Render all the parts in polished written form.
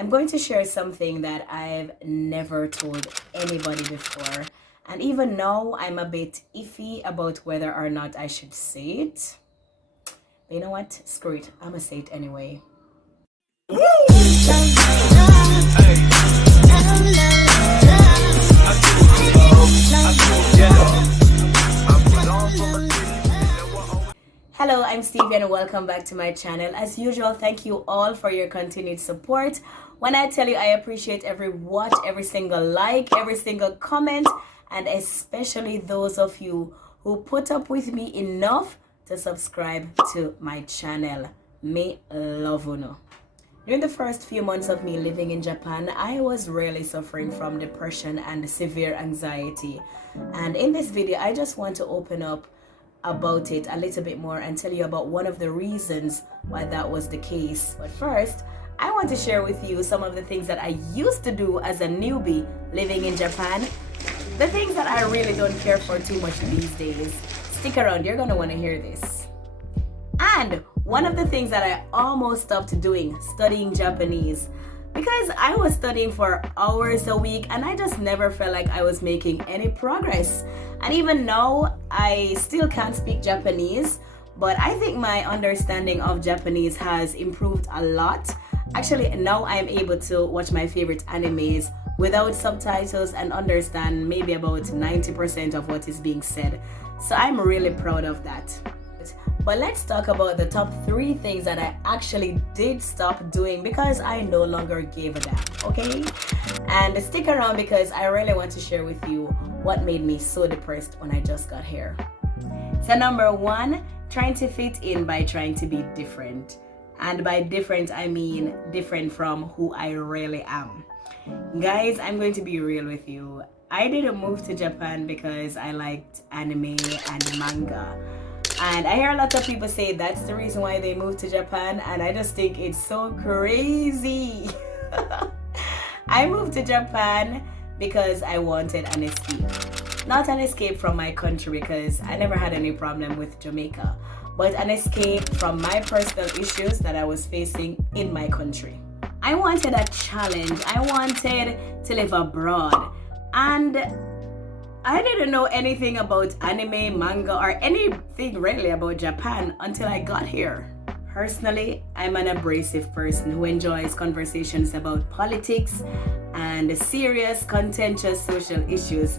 I'm going to share something that I've never told anybody before. And even now, I'm a bit iffy about whether or not I should say it. But you know what? Screw it. I'm going to say it anyway. Hello, I'm Stevie and welcome back to my channel. As usual, thank you all for your continued support. When I tell you I appreciate every watch, every single like, every single comment, and especially those of you who put up with me enough to subscribe to my channel. Me love you. During the first few months of me living in Japan, I was really suffering from depression and severe anxiety. And in this video, I just want to open up about it a little bit more and tell you about one of the reasons why that was the case. But first, I want to share with you some of the things that I used to do as a newbie living in Japan. The things that I really don't care for too much these days. Stick around, you're gonna want to hear this. And one of the things that I almost stopped doing, studying Japanese, because I was studying for hours a week and I just never felt like I was making any progress. And even now, I still can't speak Japanese, but I think my understanding of Japanese has improved a lot. Actually, now I'm able to watch my favorite animes without subtitles and understand maybe about 90% of what is being said. So I'm really proud of that. But let's talk about the top 3 things that I actually did stop doing because I no longer gave a damn, okay? And stick around because I really want to share with you what made me so depressed when I just got here. So number 1, trying to fit in by trying to be different. And by different, I mean different from who I really am. Guys, I'm going to be real with you. I didn't move to Japan because I liked anime and manga. And I hear a lot of people say that's the reason why they moved to Japan, and I just think it's so crazy. I moved to Japan because I wanted an escape. Not an escape from my country because I never had any problem with Jamaica, but an escape from my personal issues that I was facing in my country. I wanted a challenge. I wanted to live abroad. And I didn't know anything about anime, manga, or anything really about Japan until I got here. Personally, I'm an abrasive person who enjoys conversations about politics and serious, contentious social issues.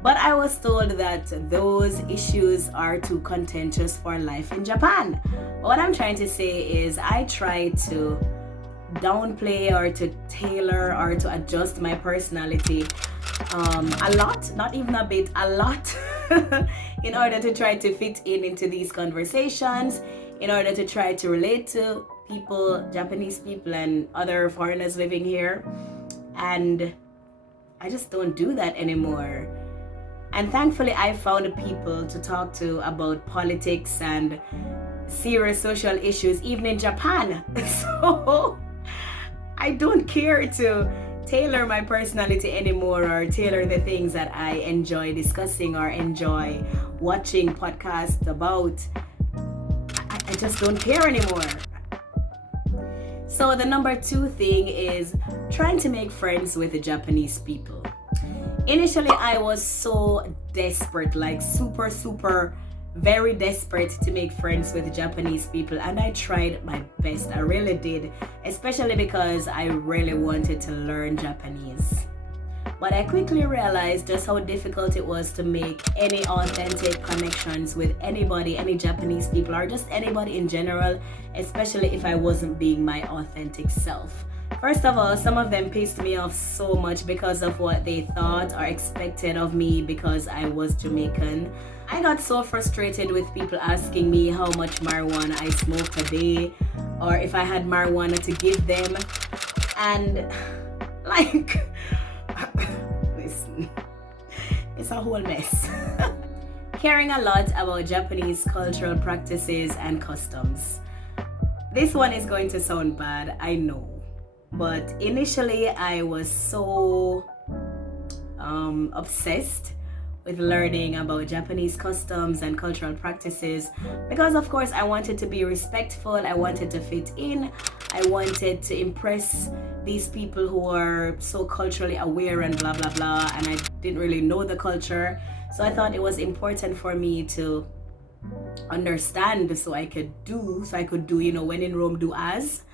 But I was told that those issues are too contentious for life in Japan. What I'm trying to say is I try to downplay or to tailor or to adjust my personality a lot, not even a bit, a lot, in order to try to fit in into these conversations, in order to try to relate to people, Japanese people and other foreigners living here. And I just don't do that anymore. And thankfully, I found people to talk to about politics and serious social issues, even in Japan. So I don't care to tailor my personality anymore or tailor the things that I enjoy discussing or enjoy watching podcasts about. I just don't care anymore. So the number 2 thing is trying to make friends with the Japanese people. Initially, I was so desperate, like super very desperate to make friends with Japanese people, and I tried my best. I really did, especially because I really wanted to learn Japanese. But I quickly realized just how difficult it was to make any authentic connections with anybody, any Japanese people, or just anybody in general, especially if I wasn't being my authentic self. First of all, some of them pissed me off so much because of what they thought or expected of me because I was Jamaican. I got so frustrated with people asking me how much marijuana I smoke a day or if I had marijuana to give them. And like, listen, it's a whole mess. Caring a lot about Japanese cultural practices and customs. This one is going to sound bad, I know. But initially, I was so obsessed with learning about Japanese customs and cultural practices because, of course, I wanted to be respectful, I wanted to fit in, I wanted to impress these people who are so culturally aware and blah blah blah, and I didn't really know the culture. So I thought it was important for me to understand so I could do, when in Rome, do as.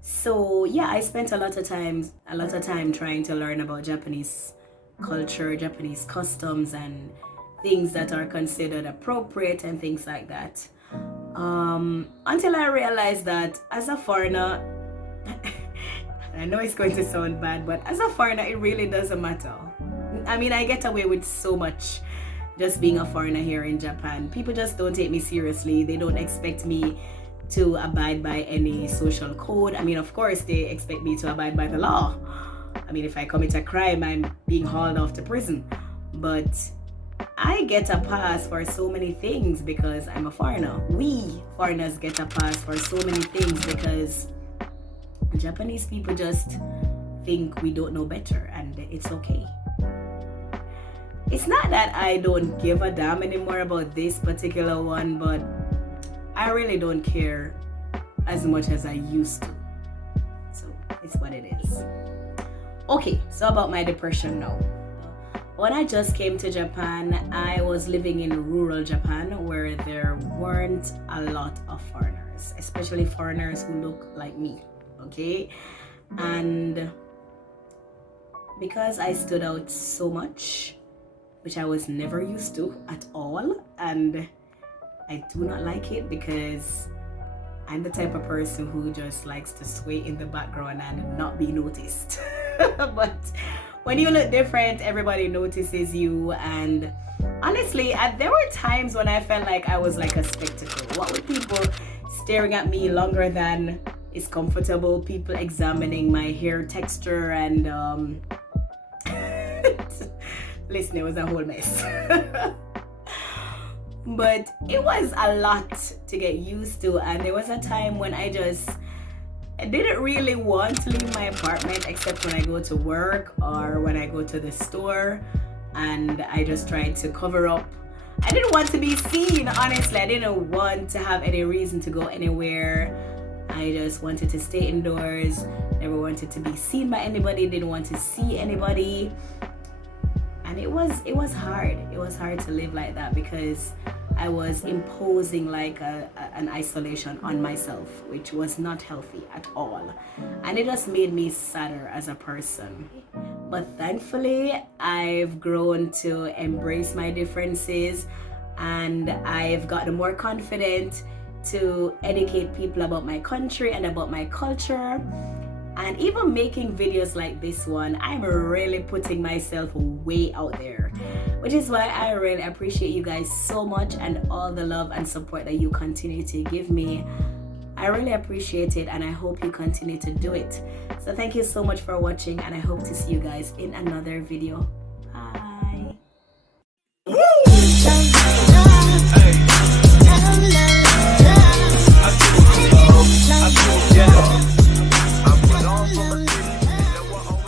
So yeah, I spent a lot of time trying to learn about Japanese culture, Japanese customs, and things that are considered appropriate and things like that. Until I realized that as a foreigner, I know it's going to sound bad, but as a foreigner, it really doesn't matter. I mean, I get away with so much just being a foreigner here in Japan. People just don't take me seriously. They don't expect me to abide by any social code. I mean, of course, they expect me to abide by the law. I mean, if I commit a crime, I'm being hauled off to prison. But I get a pass for so many things because I'm a foreigner. We foreigners get a pass for so many things because Japanese people just think we don't know better, and it's okay. It's not that I don't give a damn anymore about this particular one, but I really don't care as much as I used to. So it's what it is. Okay, so about my depression now. When I just came to Japan, I was living in rural Japan where there weren't a lot of foreigners, especially foreigners who look like me, okay? And because I stood out so much, which I was never used to at all, and I do not like it because I'm the type of person who just likes to sway in the background and not be noticed. But when you look different, everybody notices you. And honestly, there were times when I felt like I was like a spectacle. What with people staring at me longer than is comfortable, people examining my hair texture, and listen, it was a whole mess. But it was a lot to get used to, and there was a time when I didn't really want to leave my apartment except when I go to work or when I go to the store, and I just tried to cover up. I didn't want to be seen, honestly. I didn't want to have any reason to go anywhere. I just wanted to stay indoors, never wanted to be seen by anybody, didn't want to see anybody. And it was hard. It was hard to live like that because I was imposing like an isolation on myself, which was not healthy at all. And it just made me sadder as a person. But thankfully, I've grown to embrace my differences, and I've gotten more confident to educate people about my country and about my culture. And even making videos like this one, I'm really putting myself way out there, which is why I really appreciate you guys so much and all the love and support that you continue to give me. I really appreciate it, and I hope you continue to do it. So thank you so much for watching, and I hope to see you guys in another video.